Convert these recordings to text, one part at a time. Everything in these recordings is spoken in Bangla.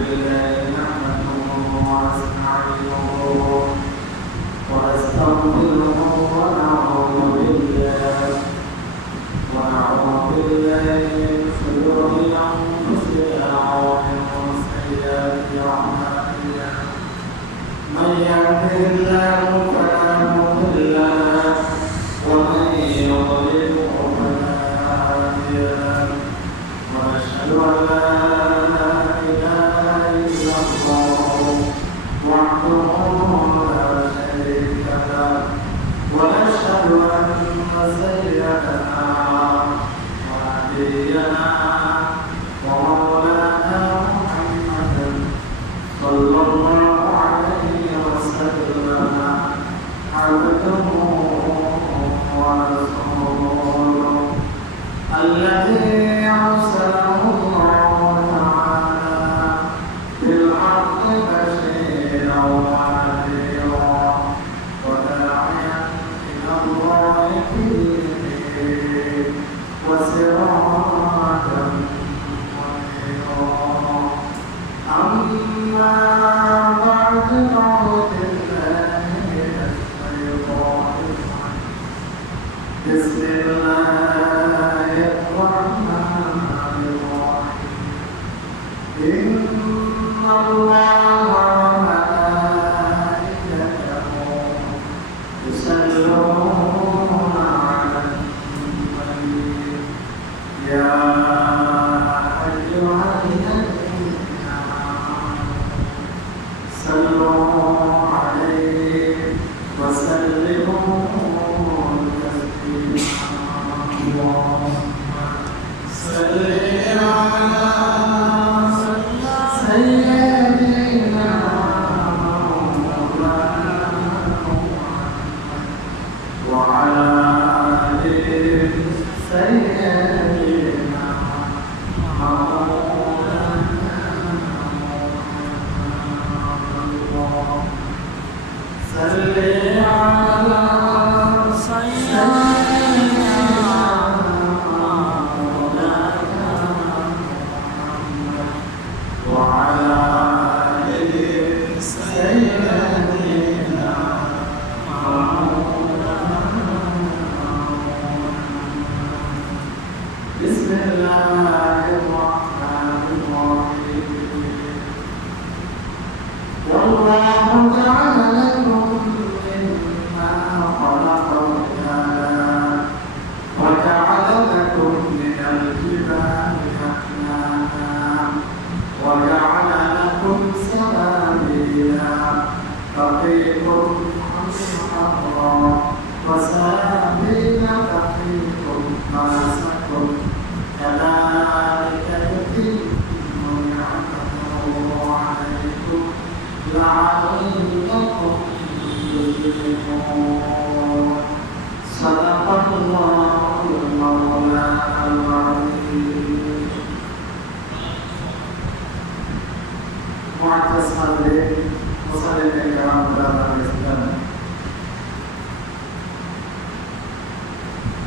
لله نحمده ونستعينه ونستغفره ونعوذ بالله من شرور أنفسنا ومن سيئات أعمالنا من يهده الله فلا مضل له ومن يضلل فلا هادي له ونشهد أن لا إله إلا الله وحده لا شريك له ونشهد أن سيدنا ونبينا ومولانا محمدا صلى الله عليه وسلم عبده ورسوله الذي أرسله الله تعالى بالحق بشيرا ونذيرا وداعيا إلى الله بإذنه وسراجا منيرا أما بعد فأعوذ بالله من الشيطان الرجيم بسم الله الرحمن الرحيم إن الله وملائكته يصلون على النبي يا أيها الذين آمنوا صلوا عليه وسلموا اللهم صل على سيدنا وعلى آله سيدنا صل على بسم الله الرحمن الرحيم والله جعل لكم مما خلق ظلالا وجعل لكم من الجبال أكنانا وجعل لكم سرابيلا تقيكم حرا وسرابيل تقيكم بأسكم كذلك يتم نعمته عليكم لعلكم تفلحون صدق الله المولانا العظيم معتصم مصلين الكرام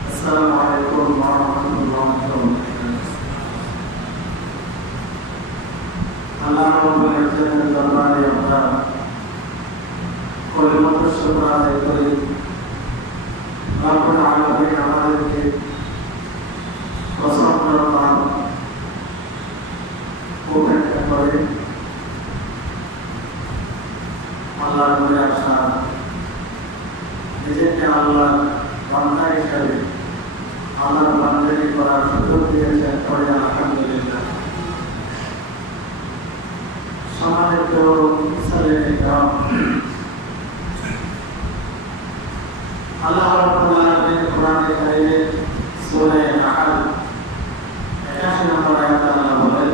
السلام عليكم ورحمة الله وبركاته الله رب العزة দরবারে আমরা কলিমাত শুকর আদায় করি রব্বুল আলামিন আমাদেরকে প্রসন্নতা উপেক্ষা করে আল্লাহর ঘরে আসা নিজেকে আল্লাহর বান্দা হিসাবে আল্লাহর বান্দাগি করার সুযোগ দিয়েছেন পরে আলহামদুলিল্লাহ সম্মানিত মুসলিম আল্লাহ রাব্বুল আলামিন কোরআনে কারীমে সূরা নাহল 81 নম্বর আয়াতে আল্লাহ বলেন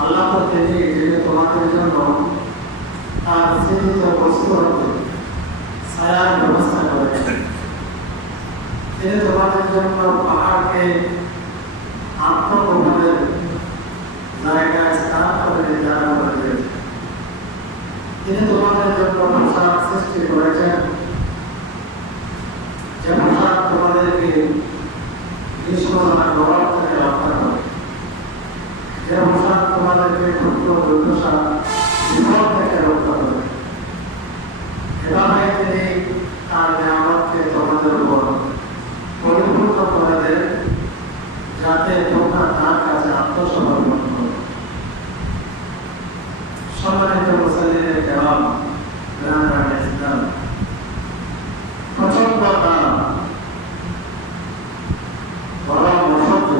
আল্লাহ তো তিনি যে তোমাদের জন্য তার সৃজিত বস্তু হতে ছায়ার ব্যবস্থা করেছেন তিনি তোমাদের জন্য পাহাড়কে আত্মগোপনের জায়গায় স্থান করে নির্ধারণ করে দিয়েছেন তিনি তোমাদের জন্য পোশাক সৃষ্টি করেছেন যে পোশাক তোমাদেরকে গ্রীষ্মকাল গরম থেকে রক্ষা করে যে পোশাক তোমাদেরকে ক্ষুদ্র দুর্দশা বিপদ থেকে রক্ষা করে। এভাবে তিনি তার নিয়ামতকে তোমাদের উপর পরিপূর্ণ করে দেন, যাতে তোমরা তার কাছে আত্মসমর্পণ করো। সম্মানিত মুসলিমের কেরাম, গ্রামে ইসলাম প্রচন্ড দাম, বড় অসহ্য,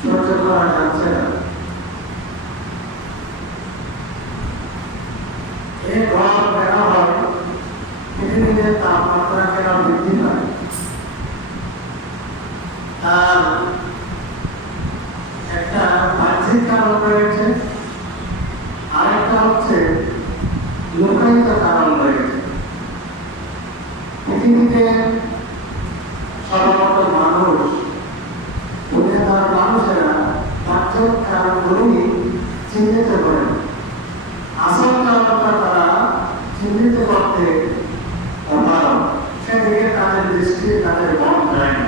সহ্য করা যাচ্ছে না। এই গরম কেন হয়? পৃথিবীতে তাপমাত্রা কেন বৃদ্ধি পায়? তার একটা বাহ্যিক কারণ রয়েছে, আরেকটা হচ্ছে লুকায়িত কারণ রয়েছে। পৃথিবীতে সাধারণত মানুষ, দুনিয়ার মানুষেরা বাহ্যিক কারণগুলি চিহ্নিত করে, আসল কারণটা তারা চিহ্নিত করতে অপারগ, সেদিকে তাদের দৃষ্টি, তাদের মন যায় না।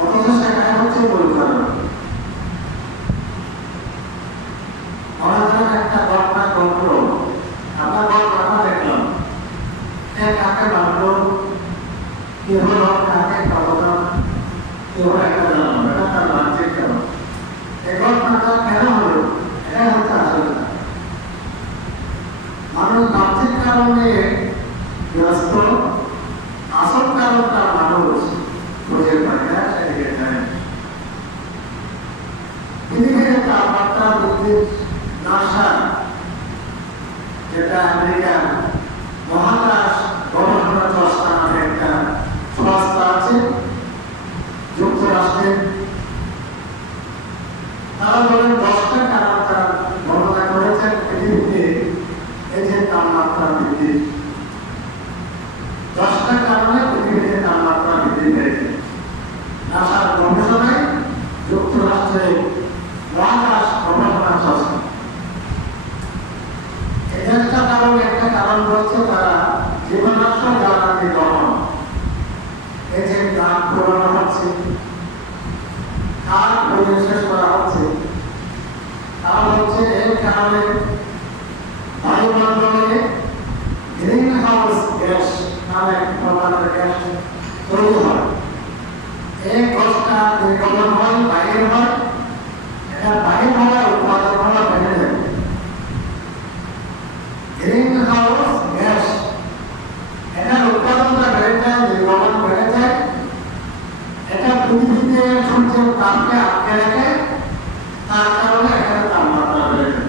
অথচ সেখানে হচ্ছে মূল কারণ। অনাদান একটা ঘটনা ঘটল, আপনার ঘটনা দেখলাম, কাকে বাঁধলো, কি হলো, কাকে কথা, কি হলো একটা জানলাম, এটা তার বাহ্যিক কারণ। এই ঘটনাটা কেন হলো, এটা হচ্ছে আসলে মানুষ বাহ্যিক কারণ নিয়ে ব্যস্ত, আসল কারণটা মানুষ খুঁজে পায় না, সেদিকে যায়। পৃথিবীর তাপমাত্রা বৃদ্ধির নাসা, যেটা আমেরিকার মহাকাশ গবেষণা সংস্থা নামে একটা সংস্থা আছে যুক্তরাষ্ট্রে, তারা বলেন 10টা কারণ তারা বর্ণনা করেছেন পৃথিবীতে এই যে তাপমাত্রা বৃদ্ধি। 10টা কারণে পৃথিবীতে তাপমাত্রা বৃদ্ধি পেয়েছে। নাসার গবেষণায় যুক্তরাষ্ট্রে মহাকাশ গবেষণা সংস্থা, এই 10টা কারণ, একটা কারণ হচ্ছে তারা জীবনাশ্ম জ্বালানি দহন, এই যে গাছ পোড়ানো হচ্ছে, কাঠ পরিবেশ করা হচ্ছে, কারণ হচ্ছে এর কারণে বায়ুমণ্ডলে গ্রিন হাউস গ্যাস নামে এক প্রকারের গ্যাস তৈরি হয়। এই গ্যাসটা নির্গমন হয়, বাইরে হয়, এটা বাইরে হওয়ার উৎপাদন হওয়া বেড়ে যায়। গ্রিন হাউস গ্যাস, এটার উৎপাদনটা বেড়ে যায়, নির্গমন বেড়ে যায়, এটা পৃথিবীতে সূর্যের তাপকে আটকে রেখে, তার কারণে এখানে তাপমাত্রা বেড়ে যায়।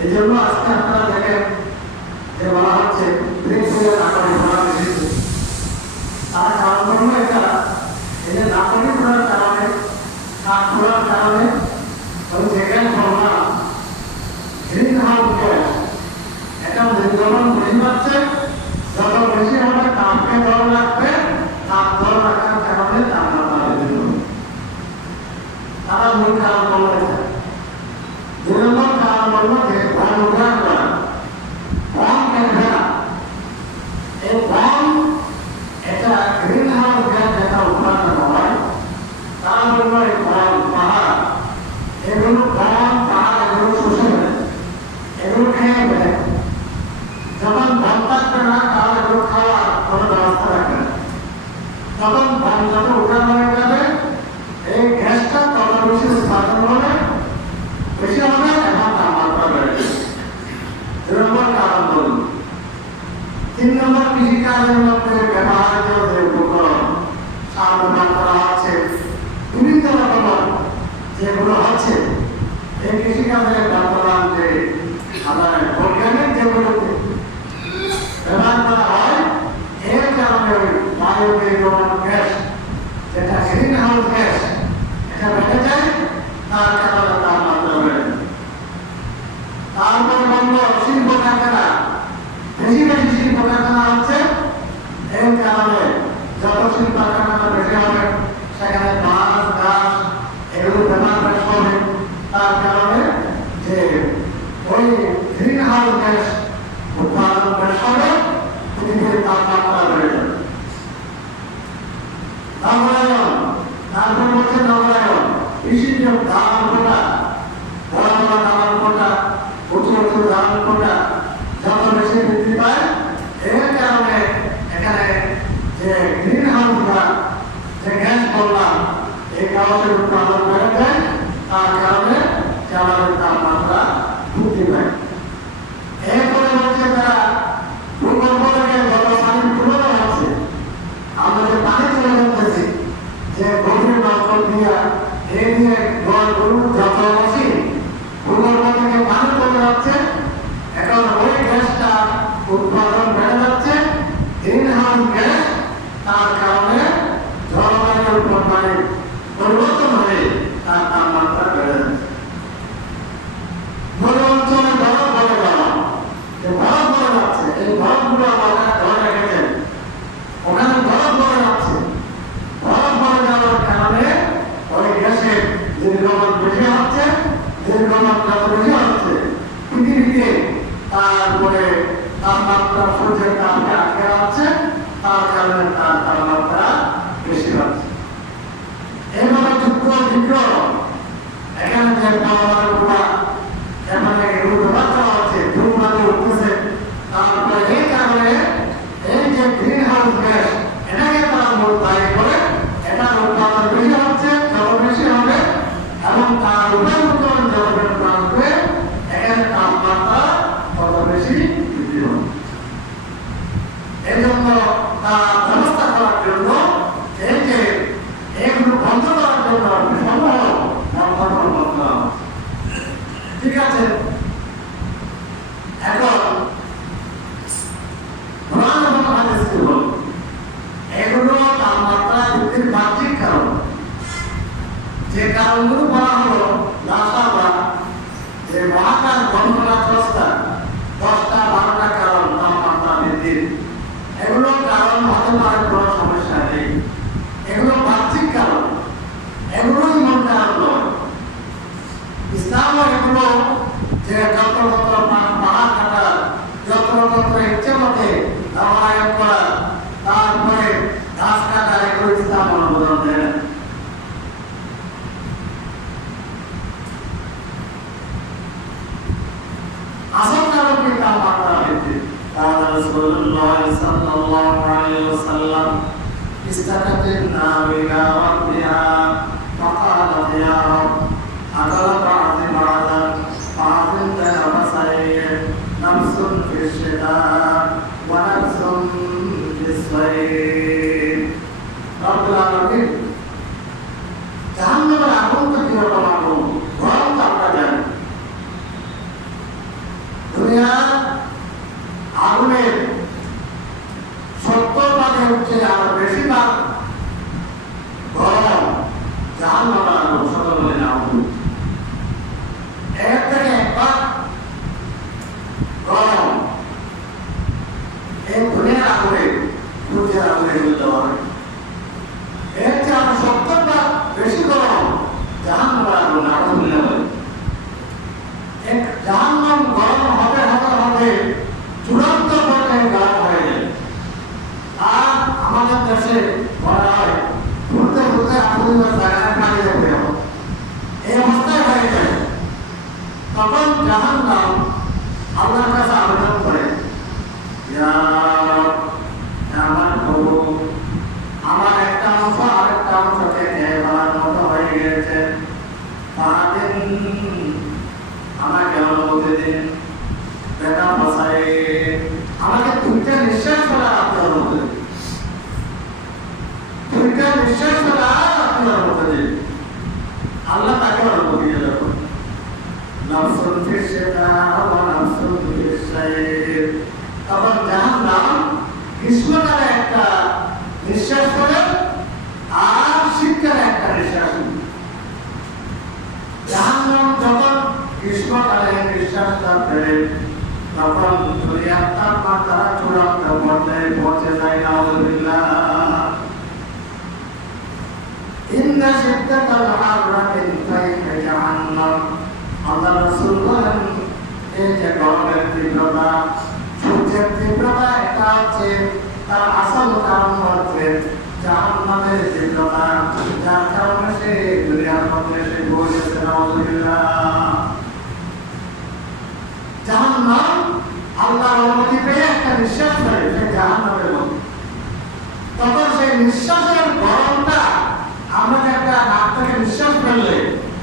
এই জন্য আজকে আপনারা দেখেন যে বলা হচ্ছে পৃথিবীর নাগরিক ঘোড়া বেশি, তার কারণ হলো এটা, এই যে নাগরিক ঘোড়ার কারণে, কাঠ ঘোড়ার কারণে ওই জায়গায় ঘোড়া গ্রিন হাউস গ্যাস, এটা নির্গমন বেশি পাচ্ছে, যত বেশি হবে তাপকে ধরে রাখবে, তাপ ধরে রাখার কারণে তাপমাত্রা বৃদ্ধি হবে। তারা মূল কারণ বলেছে। 2 নম্বর কারণ বলবো যে বন উজাড় করা, বন কেটে, এই বন, এটা গ্রিন হাউস গ্যাস যেটা উৎপাদন হয়, তারা বলবো এই বন, পাহাড়, এগুলো বন, পাহাড় এগুলো শুষে নেয়, এগুলো খেয়ে নেয়। যখন বন থাকবে না, তাহলে এগুলো খাওয়ার কোনো ব্যবস্থা রাখবে না। যখন বন যত উঠান হয়ে যাবে, এই গ্যাসটা তত বেশি উৎপাদন হবে, বেশি হবে, এখন তাপমাত্রা বেড়ে যাবে। 2 নম্বর কারণ বলুন। 3 নম্বর কৃষিকাজের মধ্যে ব্যবহার্য যে উপকরণ সার ব্যবহার করা হচ্ছে, বিভিন্ন রকমের যেগুলো হচ্ছে, এই কৃষিকাজে বর্তমান যে আমাদের বৈজ্ঞানিক যেগুলোতে ব্যবহার করা হয়, এর কারণে বায়ু নির্গমন গ্যাস, যেটা গ্রিন হাউস গ্যাস, এটা বেড়ে যায়, তার কারণে তাপমাত্রা বেড়ে যায়। তারপর বলল শিল্প কারখানা, বেশি বেশি শিল্প কারখানা হচ্ছে, এর কারণে যত শিল্প কারখানা বেশি হবে, সেখানে বাঁশ, গাছ এগুলো ব্যবহার বেশি হবে, তার কারণে যে ওই গ্রিন হাউস গ্যাস উৎপাদন বেশি হবে, পৃথিবীর তাপমাত্রা বেড়ে যাবে। নগরায়ন, তারপর হচ্ছে নগরায়ন, কৃষিজ ধান, দীর্ঘমাত্রা তৈরি হচ্ছে পৃথিবীকে, তারপরে তাপমাত্রা সূর্যের তাপকে আটকে রাখছে, তার কারণে তার তাপমাত্রা বেশি হচ্ছে। এইভাবে যুদ্ধ বিগ্রহ এখানে যে পাওয়া এখানে এগুলো ব্যবহার করা হচ্ছে, ধূমপাতি উঠতেছে। তারপরে এই কারণে এই যে গ্রিন হাউস গ্যাস এটাকে তারা মূল দায়ী করে, এটার উৎপাদন বেশি হচ্ছে, যত বেশি হবে এবং তার উপরে উৎপাদন যত বেশি বাড়বে, এখানে তাপমাত্রা তত বেশি বৃদ্ধি হবে। এই জন্য তার ব্যবস্থা করার জন্য এই যে এগুলো বন্ধ করার জন্য সম্ভব ঠিক আছে। এখন এগুলো তাপমাত্রা বৃদ্ধির বাহ্যিক কারণ, যে কারণগুলো বলা হলো নাসা বা যে মহাকাশ গবেষণা সংস্থা 10টা-12টা কারণ তাপমাত্রা বৃদ্ধির, এগুলো কারণ হতে পারে কোনো সমস্যা নেই, এগুলো বাহ্যিক কারণ, এগুলোই মূল কারণ নয়। ইসলাম এগুলো যে যত্রতন্ত্র পাহাড় কাটা, যত্রতন্ত্র ইচ্ছে মতে রামায়ণ করা, তারপরে গাছ কাটা, এগুলো ইসলাম অনুমোদন দেয় না। আসল কারণ কি তাপমাত্রা বৃদ্ধি? قال رسول الله صلى الله عليه وسلم استكت النار إلى ربها فقالت يا رب أكل بعض بعضا بعض نفسين نفس في الشتاء ونفس في الصيف رب العالمين জাহান্নামের আগুন তো কিরকম আগুন, গরম তো আমরা জানি। দুনিয়ার আগুনের 70 হচ্ছে আর বেশি ভাগ গরম, জাহান্নামের আগুন 70 আগুন। এর থেকে একবার গরম এই দুনিয়ার আগুনে, সূর্যের আগুনে বলতে হবে। এর চেয়ে আরো 70 বেশি গরম জাহান্নামের আগুন, আগুন বলে। জাহান্নাম গরম হবে হবে হবে চূড়ান্ত পর্যায়ে গরম হয়ে যায়। আর আমাদের দেশে বলা হয় ঘুরতে ঘুরতে আগুনের জায়গায় পানি যাবে, এই অবস্থায় হয়ে যায়। তখন জাহান্নাম আল্লাহর কাছে আবেদন করে, আমার প্রভু, আমার একটা অংশ আরেকটা অংশকে খেয়ে ফেলার মতো হয়ে গেছে, আমাকে অনুমতি দিন, বেটা বসাই, আমাকে 2টা নিঃশ্বাস ফেলা আপনি অনুমতি দিন, 2টা নিঃশ্বাস ফেলা আপনি অনুমতি দিন। আল্লাহ তাকে অনুমতি দিয়ে দেবেন। নফসুন ফিস শিতা ওয়া নফসুন ফিস সাইর। তখন জাহান্নাম গ্রীষ্মকালে একটা নিঃশ্বাস করে আর শীতকালে একটা নিঃশ্বাস নেয়। জাহান্নাম যখন গ্রীষ্মকালে নিঃশ্বাসটা ফেলে তখন দুনিয়ার তাপমাত্রা চূড়ান্ত পর্যায়ে পৌঁছে যায়। নাউযুবিল্লাহ। ইন্না শিদ্দাতাল হাররি মিন ফাইহি জাহান্নাম। আল্লাহ রাসূল বলেন, এই যে গরমের তীব্রতা, সূর্যের তীব্রতা, এটা হচ্ছে তার আসল কারণ হচ্ছে জাহান্নামের তীব্রতা, যার কারণে সে দুনিয়ার মধ্যে সে বসেছে। নাউযুবিল্লাহ। জাহান্নাম আল্লাহর অনুমতি পেয়ে একটা নিঃশ্বাস ফেলে, সে জাহান্নামের মধ্যে। তখন সেই নিঃশ্বাসের গরমটা, আমরা একটা নাক থেকে নিঃশ্বাস ফেললে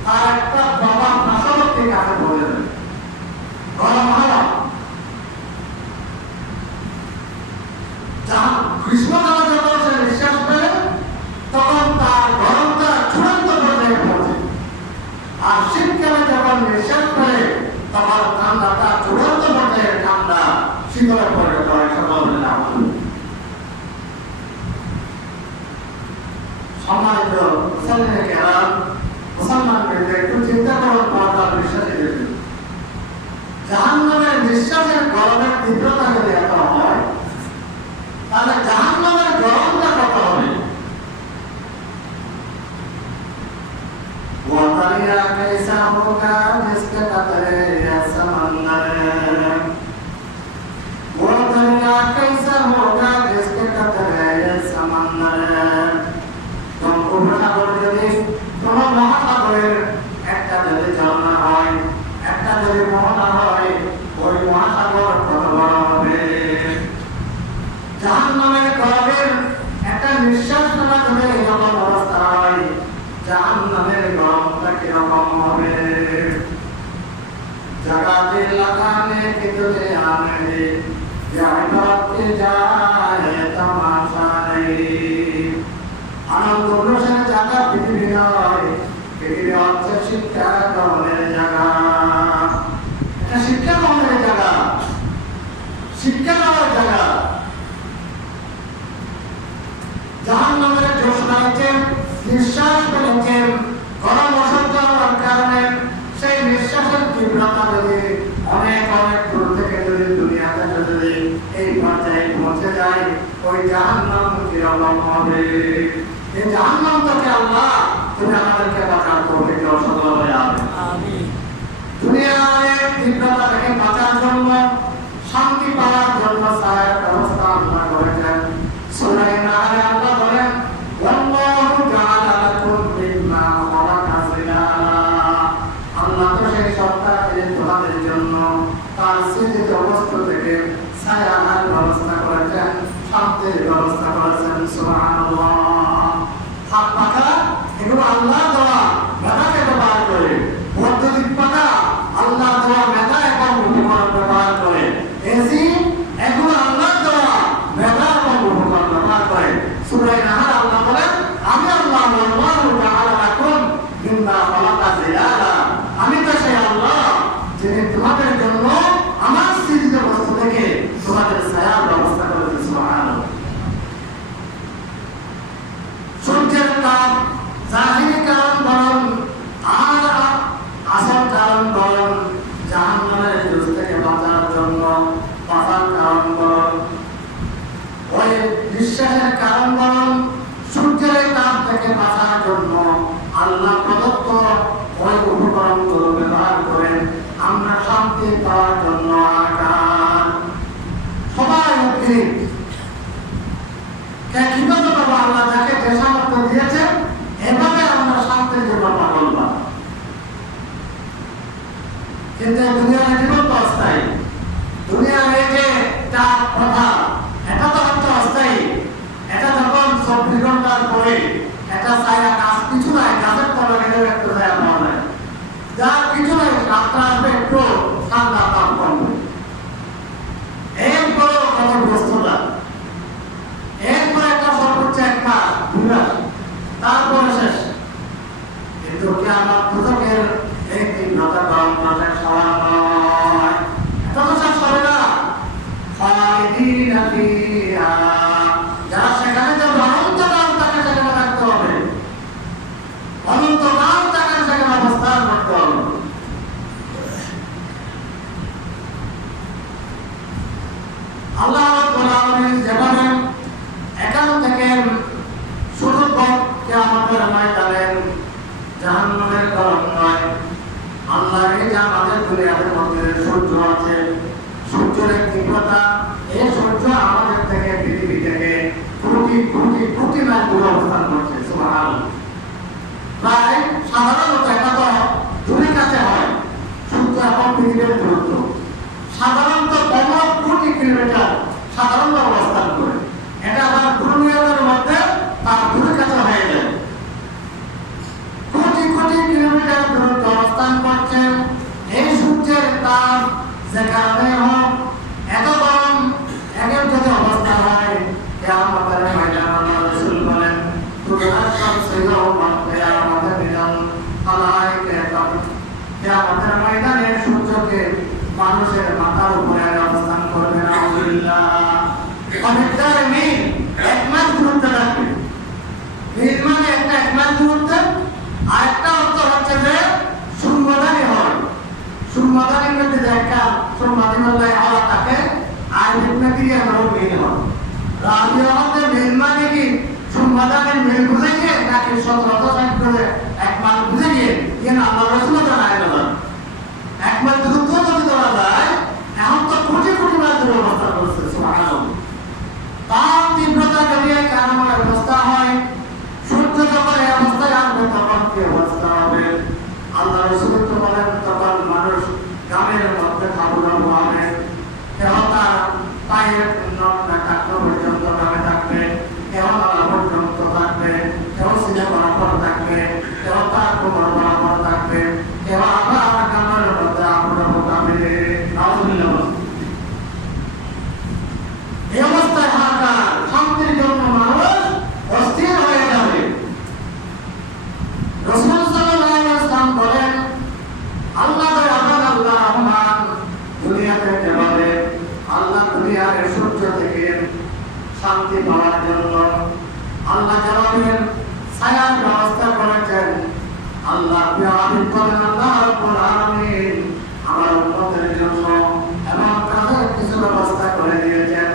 তার একটা প্রভাব পার্শ্ববর্তী কাছে পড়ে যাবে, গরম হাওয়া। গ্রীষ্মকালে যখন সে নিঃশ্বাস ফেলে তখন তার গরমটা চূড়ান্ত পর্যায়ে পৌঁছে, আর শীতকালে যখন নিঃশ্বাস ফেলে তখন ঠান্ডাটা চূড়ান্ত পর্যায়ে ঠান্ডা শীতলে পরিণত হয়। সম্মানিত মুসলমান কেরাম, মুসলমানদের একটু চিন্তা করুন, পর্দার বিশ্বাসী দেখুন, জাহান্নামের নিঃশ্বাসের গরমের তীব্রতা যদি এত হয়, তাহলে জাহান্নামের গরমটা কত হবে? وَطَرِيَ كَيْسَهُ كَانَ ঝর্ণা হয়, একটা যদি মোহনা হয়, ওই মহাসাগর কত বড় হবে। জাহান্নামের গরমের একটা নিঃশ্বাস নেওয়া যদি এরকম অবস্থা হয়, জাহান্নামের গরমটা কিরকম হবে। जगाते लगाने के तुझे आने जाए जाए तमाशा नहीं आनंद उल्लासन জায়গা পৃথিবী নয়, পৃথিবী হচ্ছে শিক্ষা গ্রহণের জায়গা। এটা শিক্ষা গ্রহণের জায়গা, শিক্ষা নেওয়ার জায়গা। জাহান্নামের জ্যোৎস্না হচ্ছেন নিঃশ্বাস ফেলেছেন, গরম অসহ্য হওয়ার কারণে সেই নিঃশ্বাসের তীব্রতা যদি অনেক অনেক দূর থেকে যদি দুনিয়াতে যদি এই পর্যায়ে পৌঁছে যায়, ওই জাহান্নাম কিরকম হবে। এই জাহান্নাম থেকে আল্লাহ তুমি আমাদেরকে বাঁচার তৌফিক দাও, সকলে আমিন। দুনিয়ায় তীব্রতা থেকে বাঁচার জন্য, শান্তি পাওয়ার জন্য সাহায্যের ব্যবস্থা আল্লাহ করেছেন। সূরা নাহলে আল্লাহ বলেন, ওয়াল্লাহু জাআলা লাকুম মিম্মা খালাকা জিলালা। আল্লাহ তো সেই সত্তাকে তোমাদের জন্য তার সৃজিত বস্তু থেকে ছায়ার ব্যবস্থা করেছেন, শান্তির ব্যবস্থা করেছেন। সুবহানাল্লাহ। হাত পাখা এগুলো আল্লাহ দেওয়া মেধাকে ব্যবহার করে, বৈদ্যুতিক পাখা আল্লাহ দেওয়া মেধা এবং উপকরণ ব্যবহার করে, এসি এগুলো আল্লাহ দেওয়া মেধা এবং উপকরণ ব্যবহার করে। সূরা নাহল আল্লাহ বলেন, আমি আল্লাহ আল্লাহু তাআলা লাকুম মিম্মা খালাকা জিলালা। আমি তো সেই আল্লাহ যিনি তোমাদের জন্য আমার সৃজিত বস্তু থেকে তোমাদের ছায়ার ব্যবস্থা করেছেন। সুবহানাল্লাহ। সূর্যের তাপ জাহিরি কারণ বরং আর আসল কারণ বরং জাহান্নামের জোশ থেকে বাঁচার জন্য বাঁচার কারণ বরং ওই নিঃশ্বাসের কারণ বরং সূর্যের তাপ থেকে বাঁচার জন্য আল্লাহ প্রদত্ত ওই উপকরণগুলো ব্যবহার করেন আমরা শান্তি পাওয়ার জন্য। আকার সবাই উদ্গ্রীব, কিভাবে বাবা আল্লাহ যাকে যে সামর্থ্য দিয়েছেন এভাবে আমরা শান্তির জন্য পাগল বা। কিন্তু দুনিয়ার জীবন তো অস্থায়ী, দুনিয়ার এই যে চাপ কথা এটা তো হচ্ছে অস্থায়ী। এটা যখন 24 ঘন্টার পরে এটা ছায়া গাছ কিছু নাই, গাছের তলা গেলেও একটু ছায়া পাওয়া যায়, যার কিছু নাই রাস্তা আসবে একটু ঠান্ডা তাপ কমবে, এরপরেও কত ব্যস্ততা, এরপরে একটা সর্বোচ্চ 1 মাস 2 মাস, তারপরে শেষ। কিন্তু কিয়ামত দুজকের এই তীব্রতা গরম মাসের সমান নয়, এটা তো শেষ হবে না। খালিদিনা ফিহা, যারা সেখানে যাবে অনন্তকাল তাকে সেখানে থাকতে হবে, অনন্তকাল তাকে সেখানে অবস্থান করতে হবে। আল্লাহ রাব্বুল আলামিন যেভাবে এখান থেকে শুরু কিয়ামতের ময়দানে জাহান্নামের গরম নয়, আল্লাহ এই যে আমাদের দুনিয়ার মধ্যে সূর্য আছে, সূর্যের তীব্রতা, এই সূর্য আমাদের থেকে পৃথিবী থেকে কোটি কোটি কোটি মাইল দূরে অবস্থান করছে। সুবহানাল্লাহ। প্রায় সাধারণত এটা তো দূরের কাছে হয়, সূর্য এবং পৃথিবীর দূরত্ব সাধারণত 15 কোটি কিলোমিটার সাধারণত অবস্থান করে, এটা আবার ঘূর্ণিঝড়ের মধ্যে তার দূরের কাছে হয়ে যায়। কোটি কোটি কিলোমিটার দূরত্ব অবস্থান করছে। এই সূর্যের তাপ যে কারণে হোক এত গরম, একের যদি অবস্থা হয় কিয়ামতের ময়দানে আল্লাহ রাসূল বলেন, কিয়ামতের ময়দানে সূর্যকে মানুষের মাথার উপরে অবস্থান করবে। আলহামদুলিল্লাহ। অনেকটার মিল 1 মাস দূরত্বে থাকবে, মিল মানে একটা 1 মাস দূরত্বে। আর একটা অর্থ হচ্ছে যে শূন্যদানি হয়, শূন্যদানির মধ্যে একটা শূন্যদানি হওয়া থাকে, আর একটা ক্রিয়া হলো মিল হয়। রাবিয়া হচ্ছে মিল মানে কি শূন্যদানির মিল বুঝে গিয়ে নাকি 1760 করে 1 মাস বুঝে গিয়ে না আল্লাহ রাসূল জানায় না। 1 মাস দূরত্ব যদি দেওয়া যায়, এখন তো কোটি কোটি মাস দূরে অবস্থান করছে। সুবহানাল্লাহ। তার তীব্রতা যদি কারণ অবস্থা হয়, সূর্য যখন এই অবস্থায় আসবে তখন কি অবস্থা হবে? আল্লাহ রাসূল তো বলেন, শান্তি পাওয়ার জন্য আল্লাহ জবাবের ছায়ার ব্যবস্থা করেছেন। আল্লাহ বিআদিন করেন আল্লাহ রাব্বুল আলামিন আমার উম্মতের জন্য এমন কাজের কিছু ব্যবস্থা করে দিয়েছেন।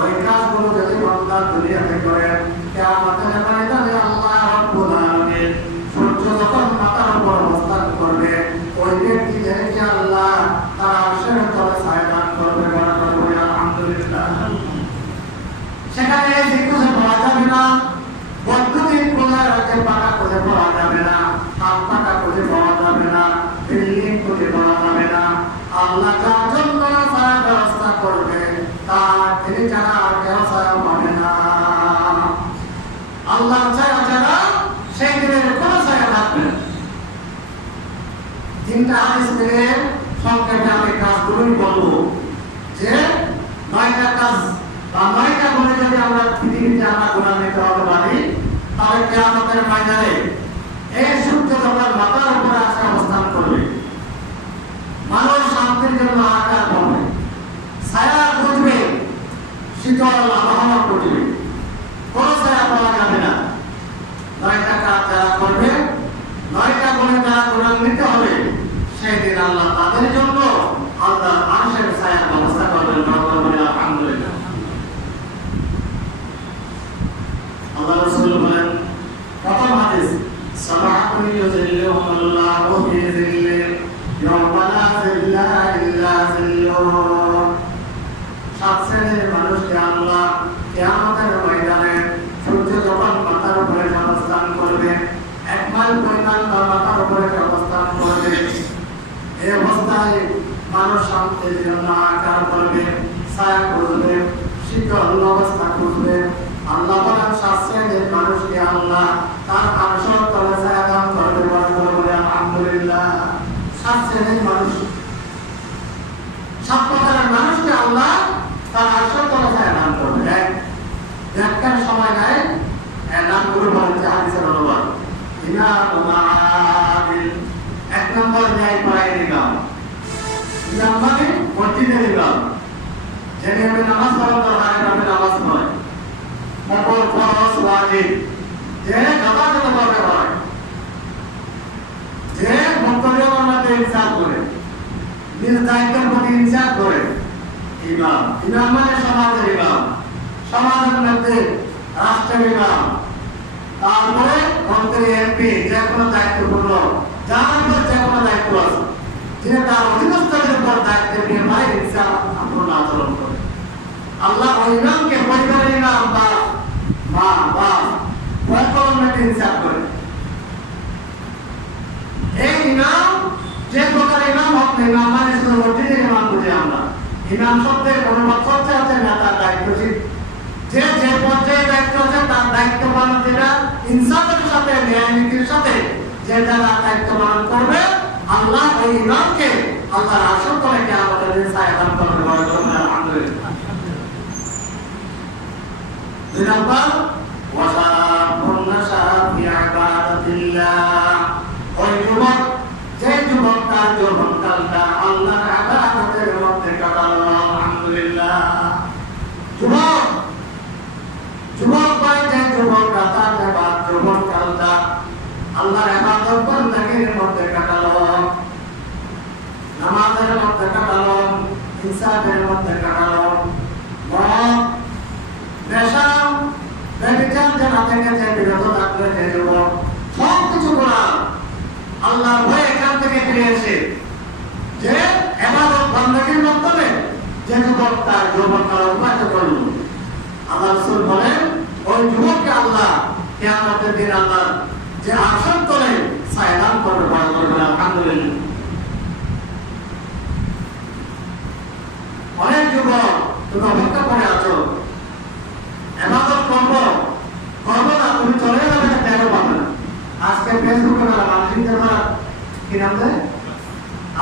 ওই কাজগুলো যদি বান্দা দুনিয়াতে করে কিয়ামতের ময়দানে আল্লাহ রাব্বুল আলামিন সূর্য যখন মাথার উপর অবস্থান করবে ওই ব্যক্তিদেরকে আল্লাহ তার আরশের তলে ছায়া দান করবে। আলহামদুলিল্লাহ। সেখানে জিজ্ঞাসা পাওয়া যাবে না, বৈদ্যুতিক খোঁজা রাখতে পাকা খুঁজে পাওয়া যাবে না, হাত পাকা খুঁজে পাওয়া যাবে না, বিল্ডিং খুঁজে পাওয়া যাবে না। আল্লাহ যার জন্য ছায়া ব্যবস্থা করবে তার তিনি ছাড়া আর কেউ ছায়া পাবে না। আল্লাহ ছায়া ছাড়া সেই দিনের কোনো ছায়া থাকবে না। তিনটা হাদিস থেকে সংক্ষেপে আমি কাজগুলোই বলবো যে 9টা কাজ বা 9টা গুণে যদি আমরা পৃথিবীতে আমরা গুণান্বিত হতে পারি তাহলে কিয়ামতের ময়দানে এই সূর্য যখন মাথার উপরে আসে অবস্থান করবে, মানুষ শান্তির জন্য আকার পাবে, ছায়া খুঁজবে, শীতল আবহাওয়া খুঁজবে, কোনো ছায়া পাওয়া যাবে না। 9টা কাজ যারা করবে, 9টা গুণে যারা গুণান্বিত হবে সেই দিন আল্লাহ তাদের জন্য আল্লাহ আরশের ছায়ার ব্যবস্থা করবেন। আলহামদুলিল্লাহ। আল্লাহ রাসূল বলেন প্রথম হাদিস সাবাতুন ইউযিল্লুহুমুল্লাহু ফি যিল্লিহি ইয়াওমা লা যিল্লা ইল্লা যিল্লুহু। 7 শ্রেণীর মানুষকে আল্লাহ কিয়ামতের ময়দানে সূর্য যখন মাথার উপরে অবস্থান করবে, 1 মাইল পরিমাণ তার মাথার উপরে অবস্থান করবে, এই অবস্থায় মানুষ শান্তির জন্য আকার করবে, ছায়া খুঁজবে, শীতল অবস্থা খুঁজবে। আল্লাহ বলেন 7 শ্রেণীর মানুষকে আল্লাহ তার আরশের তলে ছায়া দান করবে। বলে আলহামদুলিল্লাহ। 7 শ্রেণীর মানুষ, 7 প্রকারের মানুষকে আল্লাহ তার আরশের তলে ছায়া দান করবে। ব্যাখ্যার সময় নাই, এর নামগুলো বলেছে হাদিসের অনুবাদ। ইমামুল আদিল, 1 নম্বর ন্যায়পরায়ণ ইমাম। ইমাম মানে মসজিদের ইমাম, যিনি আমি নামাজ পড়ার দরকার আমি নামাজ পড়াই, নফল ফরজ ওয়াজিব যে যথাযথভাবে হয়, যে বক্তব্যের মধ্যে ইনসাফ করে, নিজ দায়িত্বের প্রতি ইনসাফ করে, ইমাম। ইমাম মানে সমাজের ইমাম, সমাজের মধ্যে রাষ্ট্রের ইমাম, তারপরে মন্ত্রী এমপি যে কোনো দায়িত্বপূর্ণ, যার উপর যে কোনো দায়িত্ব আছে, যিনি তার অধীনস্থদের উপর দায়িত্ব নিয়ে ভাই ইনসাফ সম্পূর্ণ আচরণ করে। আল্লাহ ওই ইমামকে পরিবারের ইমাম বা মা বা পরিকল্পনাকে ইনসাফ করে। এই ইমাম যে প্রকার ইমাম হোক, ইমাম মানে শুধু মসজিদের ইমাম বুঝি আমরা। ইমাম শব্দের কোনো মতলব আছে না, তার দায়িত্বশীল যে যে পর্যায়ে দায়িত্ব আছে তার দায়িত্ব পালন যেটা ইনসাফের সাথে ন্যায় নীতির সাথে যে যারা দায়িত্ব পালন করবে আল্লাহ ওই ইমামকে আল্লাহর আরশের তলে কিয়ামতের দিন ছায়া দান করবে। আলহামদুলিল্লাহ। 2 নম্বর ওয়াসাবুন নাশা ফি ইবাদাতিল্লাহ। ওই যুবক, যে যুবক তার যৌবনকালটা আল্লাহর ইবাদতের মধ্যে কাটালো। আলহামদুলিল্লাহ। যুবক ভাই, যে যুবকরা তার যৌবনকালটা আল্লাহর ইবাদত বন্দেগীর মধ্যে কাটালো, নামাজের মধ্যে কাটালো, ইনসাফের মধ্যে কাটালো, মদ, নেশা, ব্যভিচার জানা থেকে যে বিরত থাকবে যে যুবক, সব কিছু করা আল্লাহর ভয়ে এখান থেকে ফিরে এসে যে ইবাদত বন্দেগীর মাধ্যমে যে যুবক তার যৌবনকাল অতিবাহিত করলো, আল্লাহ রাসূল বলেন ওই যুবককে আল্লাহ কিয়ামতের দিন আল্লাহ যে আরশের তলে ছায়া দান করবে। আলহামদুলিল্লাহ। অনেক যুবক তুমি অপেক্ষা করে আছো, ইবাদত করবো না, তুমি চলে যাবে, দেখো পাবে না। আজকে ফেসবুকে মানসিকদের কি নাম দেয়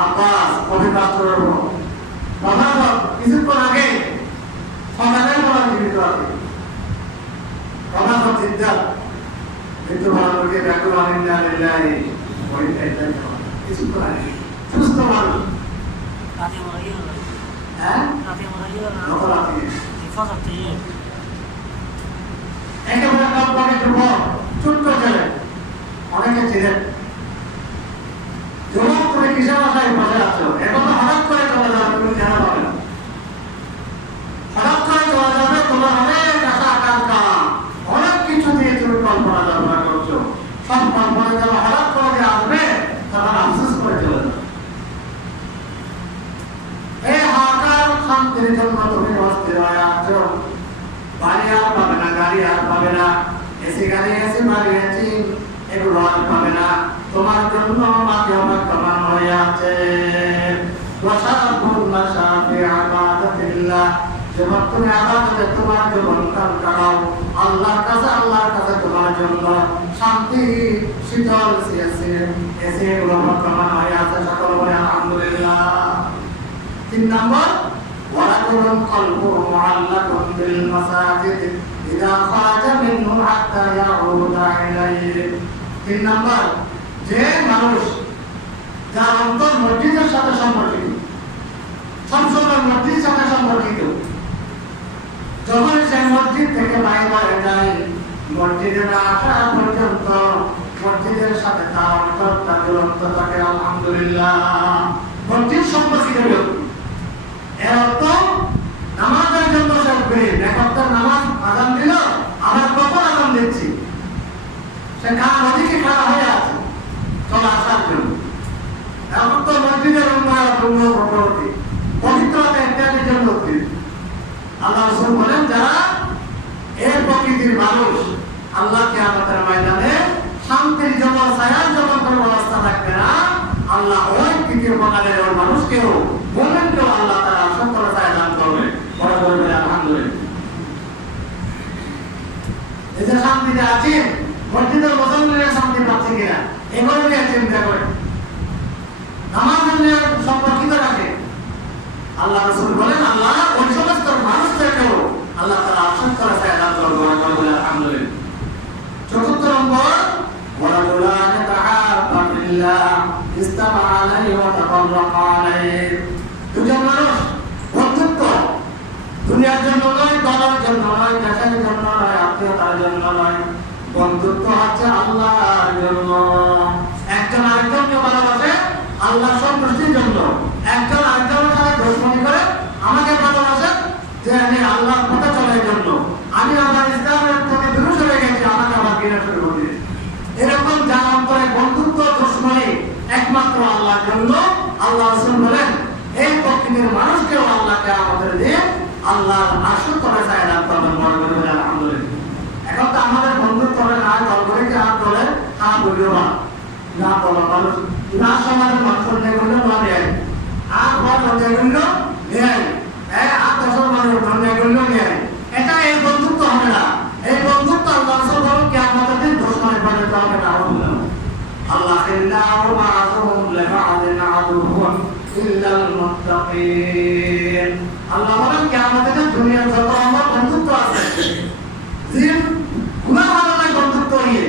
আব্বাস অভিবাস্ত বাবা কিছুক্ষণ আগে সকালে বলা জীবিত আছে বাবা সব চিন্তা মৃত্যু ভালোকে ডাক্তার আলিল্লাহি কিছুক্ষণ আগে সুস্থ মানুষ হ্যাঁ একেবারে কল্পনে যুবক, ছোট্ট ছেলে, অনেকে ছিলেন। যুবক, তুমি কিসের আশায় বসে আছো? এখন তো হঠাৎ করে চলে যাবে, তুমি জানা পাবে না। হঠাৎ করে চলে যাবে, তোমার অনেক আশা আকাঙ্ক্ষা, অনেক কিছু দিয়ে তুমি কল্পনা কল্পনা করছো। সব কল্পনা যখন হঠাৎ করে যে আসবে, তখন আফসোস করে চলে যাবে। এই হাহাকার শান্তির জন্য তুমি অস্থির হয়ে আছো। বাড়ি আর পাবে না, গাড়ি আর পাবে না, এসি গাড়ি এসি বাড়ি এসি এগুলো আর পাবে না। তোমার জন্য মাঝে অনেক প্রমাণ হয়ে আছে। যখন তুমি আবাদতে তোমার জীবন কাটাও আল্লাহর কাছে তোমার জন্য শান্তি শীতল এসে এগুলো প্রমাণ হয়ে আছে। সকল বলে আলহামদুলিল্লাহ। 3 নম্বর, ورجل قلبه معلق بالمساجد إذا خرج منه حتى يعود إليه। 3 নম্বর, যে মানুষ যার অন্তর মসজিদের সাথে সম্পর্কিত, সবসময় মসজিদের সাথে সম্পর্কিত, যখন সে মসজিদ থেকে বাইরে হয়ে যায়, মসজিদে না আসা পর্যন্ত মসজিদের সাথে তার অন্তরটা জ্বলন্ত থাকে। আলহামদুলিল্লাহ। মসজিদ সম্পর্কিত ব্যক্তি, এর অর্থ নামাজের জন্য সে একবার নামাজ আযান দিল, আবার কখন আযান দিচ্ছি, সে কার ওদিকে খাড়া হয়ে আছে চলে আসার জন্য। এখন তো মসজিদের প্রতি পবিত্রতা ইত্যাদির জন্য আল্লাহ রাসূল বলেন, যারা এই প্রকৃতির মানুষ, আল্লাহ কিয়ামতের ময়দানে শান্তির জন্য ছায়ার জন্য কোনো ব্যবস্থা থাকবে না। আল্লাহ ওই তৃতীয় প্রকারের ওই মানুষকেও মুমিনকেও আল্লাহ তাআলা সত্তর ছায়া দান করবে। বড় বড় আলহামদুলিল্লাহ। এই যে শান্তিতে আছি, মসজিদের মুসল্লিরা শান্তি পাচ্ছে কিনা এগুলো নিয়ে চিন্তা করে নামাজের নিয়ে সম্পর্কিত রাখে। আল্লাহ রাসূল বলেন, আল্লাহ ওই সমস্ত মানুষদেরকেও আল্লাহ তাআলা সত্তর ছায়া দান করবে। বড় বড় আলহামদুলিল্লাহ। 4 নম্বর, ورجلان تحابا في الله اجتمع عليه وتفرقا عليه। দুজন মানুষ বন্ধুত্ব দুনিয়ার জন্য নয়, দলের জন্য নয়, দেশের জন্য নয়, আত্মীয়তার জন্য নয়, বন্ধুত্ব হচ্ছে আল্লাহর জন্য। একজন আরেকজনকে ভালোবাসে আল্লাহর সন্তুষ্টির জন্য। একজন আরেকজনের সাথে দুশমনি করে আমাকে ভালোবাসে যে আমি আল্লাহর পথে চলার জন্য, আমি আমার ইসলামের থেকে দূরে সরে গেছি, আমাকে আবার ঘৃণা শুরু করে দিয়েছে। এরকম যার অন্তরে বন্ধুত্ব দুশমনি একমাত্র আল্লাহর জন্য, আল্লাহ রাসূল বলেন, এই প্রকৃতির মানুষকেও আল্লাহকে আমাদের দিয়ে আল্লাহর আরশের তলায় ছায়া দান করবেন। বলে আলহামদুলিল্লাহ। এখন তো আমাদের বন্ধুত্ব হবে না, দল করে কি হাত তোলে, হাত বলিও না বলো মানুষ না, সমাজের মানুষ অন্যায় করলে না নেয়, আর ঘর অন্যায় করলেও নেয়, আর দশের মানুষ অন্যায় করলেও নেয়। এটা এই বন্ধুত্ব হবে না। এই বন্ধুত্ব আল্লাহ রাসূল বলেন কিয়ামতের দিন দুশমনের পরিণত হবে না। আল্লাহ ইন্নাহু মা'আহুম লা'আদিন আদুহুম ইল্লাল মুত্তাকিন। আল্লাহ বলেন কিয়ামতের দিন দুনিয়ার যত আমার বন্ধুত্ব আছে, জিন গুনাহ হারানোর বন্ধুত্ব নিয়ে,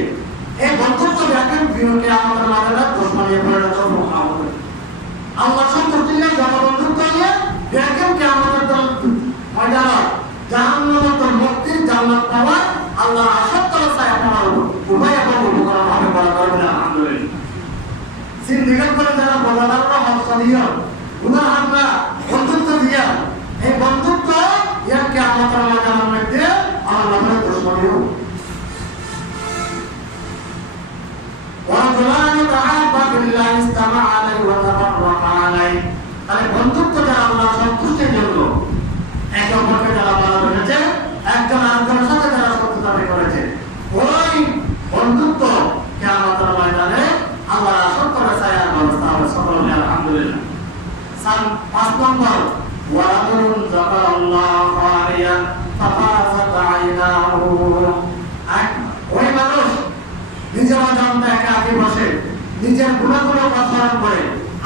এই বন্ধুত্ব দেখেন কিয়ামতের মাঝে দুশমনের পরিণত হবে। আল্লাহ সন্তুষ্টি নিয়ে যত বন্ধুত্ব নিয়ে দেখেন কিয়ামতের ময়দানে জাহান্নামের তো মুক্তি, জান্নাত পাওয়া, আল্লাহ আশাত্তর ছায়া পাওয়ার উভয় এবং উপকরণ হবে। বলা করবে আলহামদুলিল্লাহ। সিন্ডিকেট করে যারা বলাদাররা হস্তনীয় গুনাহাররা বন্ধুত্ব দিয়া, এই বন্ধুত্ব ইয়াকে আমাদের ময়দানের মধ্যে আল্লাহ দুশমনীয়। ورجلان تحابا في الله اجتمع عليه وتفرقا عليه। তাহলে বন্ধুত্ব যারা আল্লাহ সন্তুষ্টির জন্য, একে অপরকে যারা ভালোবেসেছে, একজন আরেকজনের সাথে যারা শত্রুতা করেছে, ওই বন্ধুত্ব কিয়ামতের ময়দানে আল্লাহর আরশের তলায় ছায়ার ব্যবস্থা হবে। সকল বলে আলহামদুলিল্লাহ। 5 নম্বর, ওয়ারাজুলুন যাকারাল্লাহ খালিয়ান ফাফাযাত আইনাহু। ওই মানুষ নিজের অজান্তে একাকী বসে নিজের গুনাহগুলো স্মরণ করে,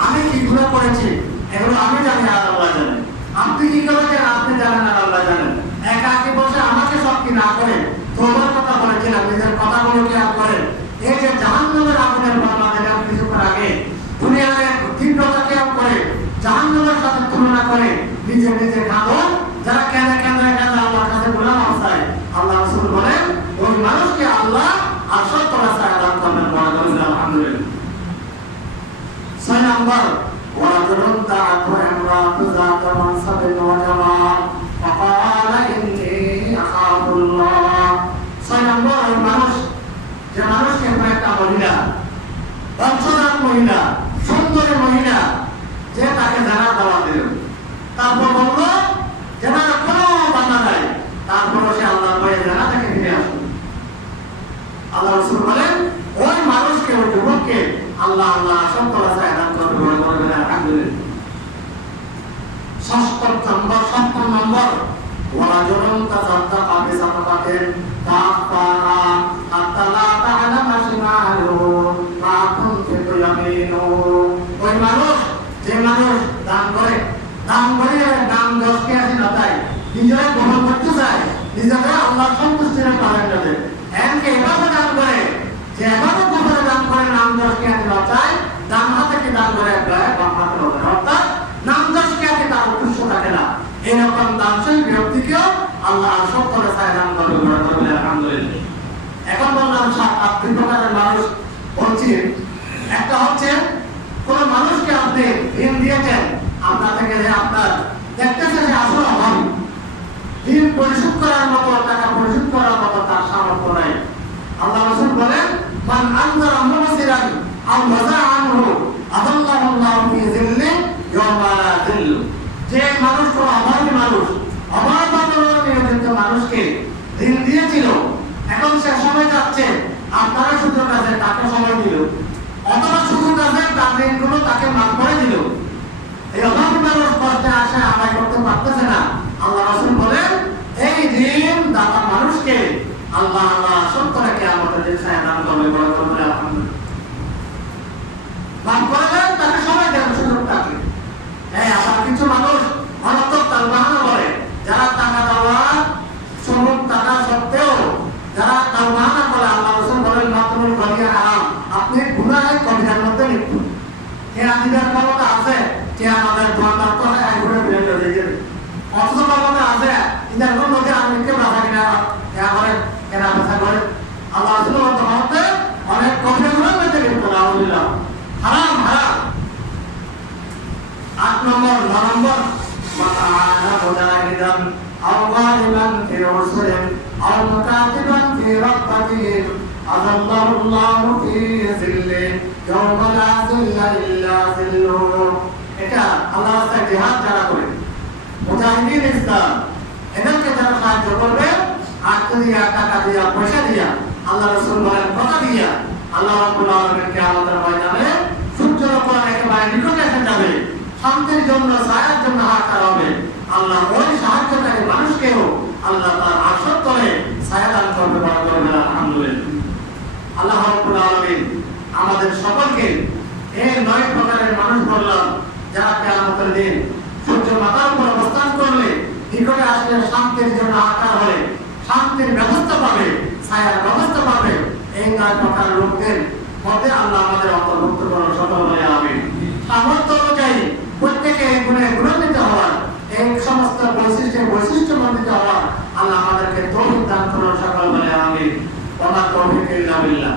আমি কি গুনাহ করেছি এগুলো আমি জানি আর আল্লাহ জানেন, আপনি কি করেছেন আপনি জানেন আর আল্লাহ জানেন। একাকী বসে আমাকে সব কি না করে তোমার কথা বলেছিলাম, নিজের কথাগুলো খেয়াল করে এই যে জাহান্নামের আগুনের বর্ণনা দিলাম কিছুক্ষণ আগে, দুনিয়ার তীব্রতা খেয়াল করে জাহান্নামের সাথে তুলনা করে নিজে নিজে কাঁদো। যারা কেঁদে কেঁদে কেঁদে আল্লাহর কাছে গুনাহ মাফ চায়, আল্লাহ রাসূল বলেন ওই মানুষকে আল্লাহ আরশের তলা ছায়া দান করবেন। আলহামদুলিল্লাহ। 6 নম্বর ورجل دعته امرأة ذات منصب وجمال فقال إني أخاف الله। 6 নম্বর ওই মানুষ, যে মানুষকে একটা মহিলা, বংশধর মহিলা, সুন্দরী মহিলা, যে তাকে জানা দেওয়া দিল, তারপর বলল জানার কোনো বাধা নাই, তারপর সে আল্লাহর ভয়ে জানা থেকে ফিরে আসলো। আল্লাহ রাসূল বলেন ওই মানুষকে, ওই যুবককে আল্লাহ আল্লাহ আরশের তলা ছায়া দান করবে বলে বলবেন আলহামদুলিল্লাহ। 7 নম্বর ওয়ারাজুলুন তাসাদ্দাকা বিসাদাকাতিন ফাআখফাহা হাত্তা লা তা'লামা শিমালুহু মা তুনফিকু ইয়ামিনুহু। ওই মানুষ, যে মানুষ দান করে, দান দশকে আসে না তাই নিজেরা গ্রহণ করতে চায়, নিজেরা আল্লাহর সন্তুষ্টির পালন করে, এমনকি এভাবে দান করে যে এভাবে গোপনে দান করে নাম দশকে আসে না চায়, ডান হাতে কি দান করে বাম হাতে হবে, অর্থাৎ নাম দশকে আসে তার উদ্দেশ্য থাকে না। এরকম দানশীল ব্যক্তিকেও আল্লাহ আরশের তলা ছায়া দান করবে বলে আলহামদুলিল্লাহ। এখন বললাম 7 প্রকারের মানুষ বলছি। একটা হচ্ছে কোন মানুষকে আপনি ঋণ দিয়েছেন, আপনার থেকে যে আপনার দেখতেছে যে আসলে অভাবী, ঋণ পরিশোধ করার মতো, টাকা পরিশোধ করার মতো তার সামর্থ্য নাই। আল্লাহ রাসূল বলেন মান আনজারা মুবসিরান আও ওয়াজাআ আনহু আদাল্লাহুল্লাহু ফি যিল্লি ইয়াওমা লা যিল্লু। যে মানুষ কোন অভাবী মানুষ, অভাববাদনে নিয়োজিত মানুষকে ঋণ দিয়েছিল, এখন সে সময় যাচ্ছে, আপনারা সুযোগ আছে তাকে সময় দিল, অথবা সুযোগ আছে তার ঋণগুলো তাকে মাফ করে দিল। এই অভাবী মানুষ কষ্টে আসে আদায় করতে পারতেছে না, আল্লাহ রাসূল বলেন এই ঋণ দাতা মানুষকে আল্লাহ আরশের তলায় কিয়ামতের দিন ছায়া দান করবে বলে আলহামদুলিল্লাহ। মাফ করে দেন, তাকে সময় দেন, সুযোগ থাকে। আবার কিছু মানুষ অনর্থক তার বাহানা বলে, যারা টাকা দেওয়া সমুখ টাকা সত্ত্বেও যারা তার বাহানা করে, আল্লাহ রাসূল বলেন মাতরুল গনিয়া হারাম, আপনি গুনাহের কবিরার মধ্যে লিপ্ত। দিবার ক্ষমতা আছে, আমাদের দোয়ার তো ঘুরে ফিরে চলে যাবে, অথচ ক্ষমতা আছে ইন্দার কোন নদী আমিকে বাধা কিনা করে কেনা বেচা করে। আল্লাহ রাসূল মধ্যে অনেক কবিরার মধ্যে লিপ্ত। আলহামদুলিল্লাহ। হারাম হারাম। 8 নম্বর 9 নম্বর মাতাআনা মুজাহিদান আও গালিবান ফি উসরিন আও মুকাতিবান ফি রাব্বাতিন আযাল্লাহুল্লাহু ফি যিল্লি ইয়াওমা লা যিল্লা ইল্লা যিল্লুহু। এটা আল্লাহর রাস্তায় জিহাদ যারা করে, মুজাহিদিন ইসলাম, এদেরকে যারা সাহায্য করবে, আর্থ দিয়া, টাকা দিয়া, পয়সা দিয়া, আল্লাহ রাসূল বলেন কথা দিয়া, আল্লাহ রাব্বুল আলামিন কিয়ামতের ময়দানে সূর্যের উপর একেবারে নিকটে এসে যাবে, শান্তির জন্য, ছায়ার জন্য হাহাকার হবে। আল্লাহ ওই সাহায্যকারী মানুষকেও আল্লাহ তার আরশের তলে ছায়া দান করবে বলে আলহামদুলিল্লাহ। আল্লাহ রাব্বুল আলামিন আমাদের সকলকে এই 9 প্রকারের মানুষ বললাম, যারা কিয়ামতের দিন সূর্য মাথার উপর অবস্থান করলে, নিকটে আসলে শান্তির জন্য হাহাকার হবে, শান্তির ব্যবস্থা পাবে, ছায়ার ব্যবস্থা পাবে। এই 9 প্রকার লোকদের মধ্যে আল্লাহ আমাদের অন্তর্ভুক্ত করুন, সকল বলে আমিন। সামর্থ্য অনুযায়ী প্রত্যেকে গুণান্বিত হওয়ার, এই সমস্ত বৈশিষ্ট্যমণ্ডিত হওয়ার আল্লাহ আমাদেরকে তৌফিক দান করুন, সকল বলে আমিন। ওয়া মা তাওফীকি ইল্লা বিল্লাহ।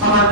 সমাজ